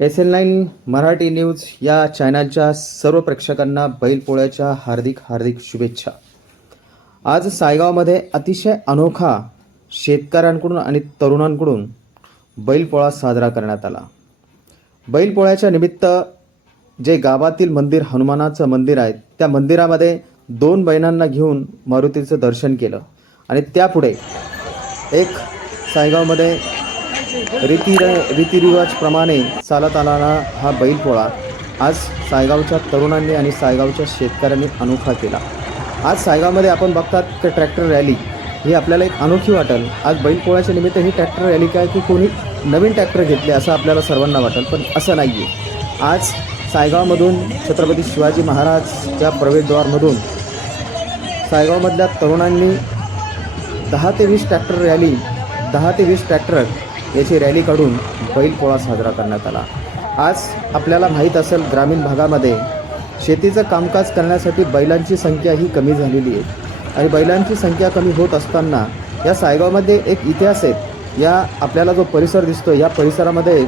S L nine Marathi news या चॅनलच्या सर्व प्रेक्षकांना बैलपोळ्याच्या हार्दिक हार्दिक शुभेच्छा. आज सायगावमध्ये अतिशय अनोखा शेतकऱ्यांकडून आणि तरुणांकडून बैलपोळा साजरा करण्यात आला. बैलपोळ्याच्या निमित्त जे गावातील मंदिर हनुमानाचं मंदिर आहे त्या मंदिरामध्ये दोन बहिणांना घेऊन मारुतीचं दर्शन केलं. आणि त्यापुढे एक सायगावमध्ये रीती रीतिरिवाजप्रमाणे चालत आलेला हा बैलपोळा आज सायगावच्या तरुणांनी आणि सायगावच्या शेतकऱ्यांनी अनोखा केला. आज सायगावमध्ये आपण बघतात की ट्रॅक्टर रॅली ही आपल्याला एक अनोखी वाटेल आज बैलपोळ्याच्या निमित्त ही ट्रॅक्टर रॅली काय की कोणी नवीन ट्रॅक्टर घेतले असं आपल्याला सर्वांना वाटेल पण असं नाही आहे आज सायगावमधून छत्रपती शिवाजी महाराज या प्रवेशद्वारमधून सायगावमधल्या तरुणांनी दहा ते वीस ट्रॅक्टर रॅली दहा ते वीस ट्रॅक्टर याची रॅली काढून बैलपोळा साजरा करण्यात आला. आज आपल्याला माहीत असेल ग्रामीण भागामध्ये शेतीचं कामकाज करण्यासाठी बैलांची संख्या ही कमी झालेली आहे. आणि बैलांची संख्या कमी होत असताना या सायगावमध्ये एक इतिहास आहे. या आपल्याला जो परिसर दिसतो या परिसरामध्ये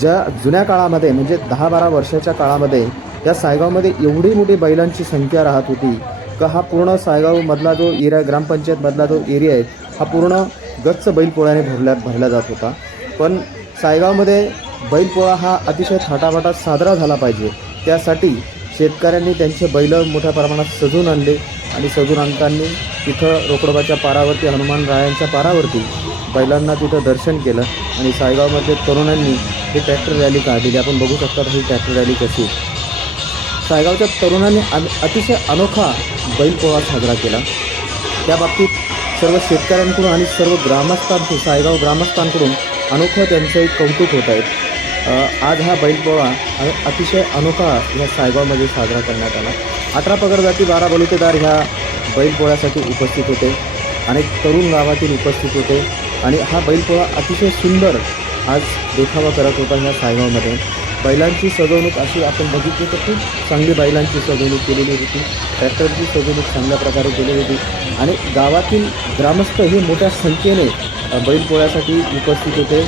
ज्या जुन्या काळामध्ये म्हणजे दहा बारा वर्षाच्या काळामध्ये या सायगावमध्ये एवढी मोठी बैलांची संख्या राहत होती का हा पूर्ण सायगावमधला जो एरिया ग्रामपंचायतमधला जो एरिया आहे हा पूर्ण गच्च बैलपोळ्याने भरल्या भरला जात होता. पण सायगावमध्ये बैलपोळा हा अतिशय थाटामाटात साजरा झाला पाहिजे. त्यासाठी शेतकऱ्यांनी त्यांचे बैल मोठ्या प्रमाणात सजून आणले आणि सजून आणताना तिथं रोकडोबाच्या पारावरती हनुमान रायांच्या पारावरती बैलांना तिथं दर्शन केलं आणि सायगावमध्ये तरुणांनी ही ट्रॅक्टर रॅली काढलेली. आपण बघू शकता ही ट्रॅक्टर रॅली कशी सायगावच्या तरुणांनी अन- अतिशय अनोखा बैलपोळा साजरा केला. त्या बाबतीत सर्व शेतकऱ्यांकडून आणि सर्व ग्रामस्थांकडून सायगाव ग्रामस्थांकडून अनोखं त्यांचं एक कौतुक होत आहे. आज हा बैलपोळा अतिशय अनोखा ह्या सायगावमध्ये साजरा करण्यात आला. अठरा पगर जाती बारा बलुतेदार ह्या बैलपोळ्यासाठी उपस्थित होते. अनेक तरुण गावातील उपस्थित होते. आणि हा बैलपोळा अतिशय सुंदर आज देखावा करत होता ह्या सायगावमध्ये. बैलांची सजवणूक अशी आपण बघितली तर खूप चांगली बैलांची सजवणूक केलेली होती. ट्रॅक्टरची सजवणूक चांगल्या प्रकारे केलेली होती. आणि गावातील ग्रामस्थ हे मोठ्या संख्येने बैलपोळ्यासाठी उपस्थित होते.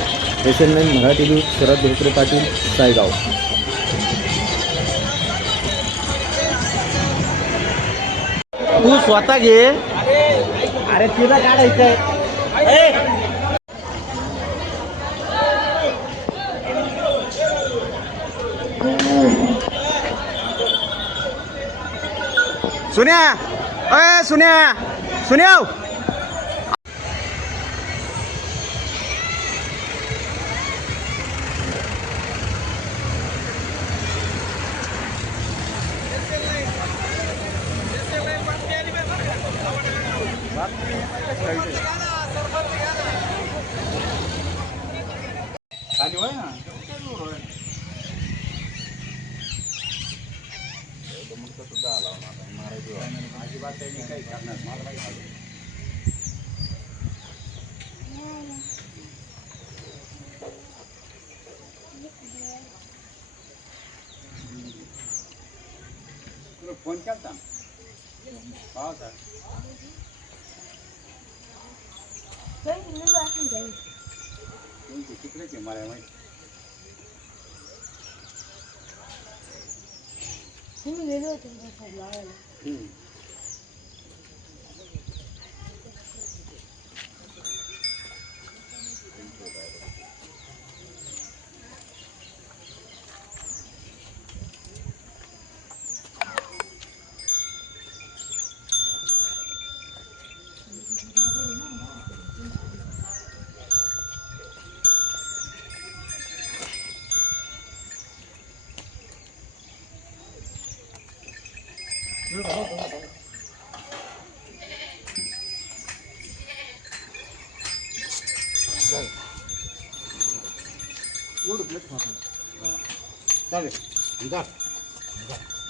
S N nine Marathi news Sharad Dhotre Patil Saygaon. तू स्वतः घे. अरे तिला xuống nè, ê xuống nè, xuống đi Thank you. Phone केलता हो सर तुमची तिकडेच आहे मला माहिती तुम्ही गेले होते 知道，等等等等。站着，我都别穿了。嗯，站着，你站，你站。